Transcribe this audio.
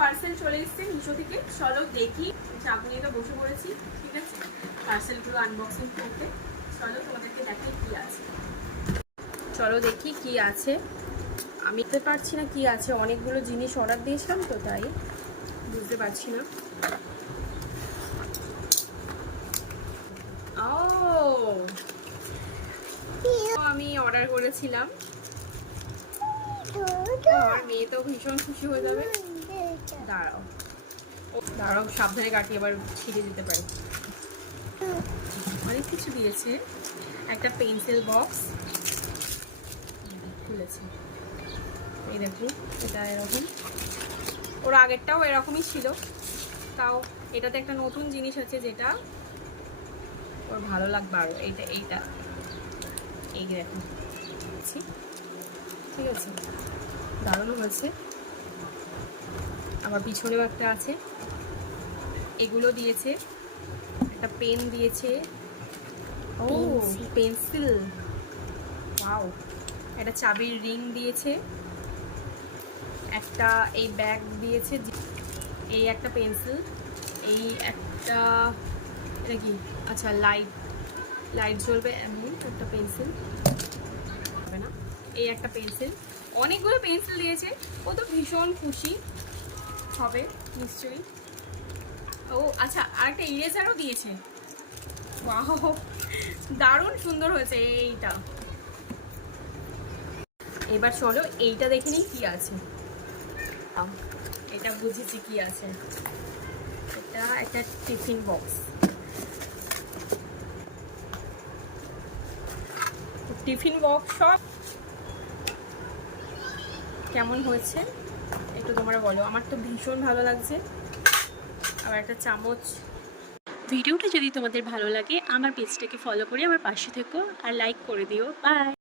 Parcel চলে এসেছে মিশো থেকে, চলো দেখি। চাকু নিয়ে তো বসে পড়েছি, ঠিক আছে পার্সেলগুলো আনবক্সিং করতে। চলো তোমাদেরকে দেখাই কি আছে। চলো দেখি কি আছে। আমি বুঝতে পারছি না কি আছে, অনেকগুলো জিনিস অর্ডার দিয়েছিলাম তো তাই বুঝতে পারছি না। আমি অর্ডার করেছিলাম, আমার মেয়ে তো ভীষণ খুশি হয়ে যাবে। দাঁড়াও দাঁড়াও, সাবধানে কাটি, আবার ছিঁড়ে দিতে পারি। অনেক কিছু দিয়েছে। একটা পেন্সিল বক্স খুলেছে, এই দেখুন এটা এরকম, ওর আগেরটাও এরকমই ছিল, তাও এটাতে একটা নতুন জিনিস আছে যেটা ওর ভালো লাগবে আরো। এইটা এই দেখুন, ঠিক আছে দারুণ হয়েছে। আবার পিছনেও একটা আছে, এগুলো দিয়েছে। একটা পেন দিয়েছে, ও পেন্সিল, ওয়াও। একটা চাবির রিং দিয়েছে, একটা এই ব্যাগ দিয়েছে, এই একটা পেন্সিল, এই একটা, এটা কি, আচ্ছা লাইট জ্বলবে এমনি একটা পেন্সিল হবে না, এই একটা পেন্সিল। অনেকগুলো পেন্সিল দিয়েছে, ও তো ভীষণ খুশি হবে নিশ্চয়ই। ও আচ্ছা, আর একটা ইরেজারও দিয়েছে, ওয়াও দারুণ সুন্দর হয়েছে এইটা। এবার চলো এইটা দেখে নিই কি আছে। এটা বুঝেছি কি আছে, এটা একটা টিফিন বক্স। টিফিন বক্স সব কেমন হয়েছে একটু তোমরা বলো, আমার তো ভীষণ ভালো লাগছে। আবার একটা চামচ। ভিডিওটা যদি তোমাদের ভালো লাগে আমার পেজটাকে ফলো করে আমার পাশে থেকো আর লাইক করে দিও। বাই।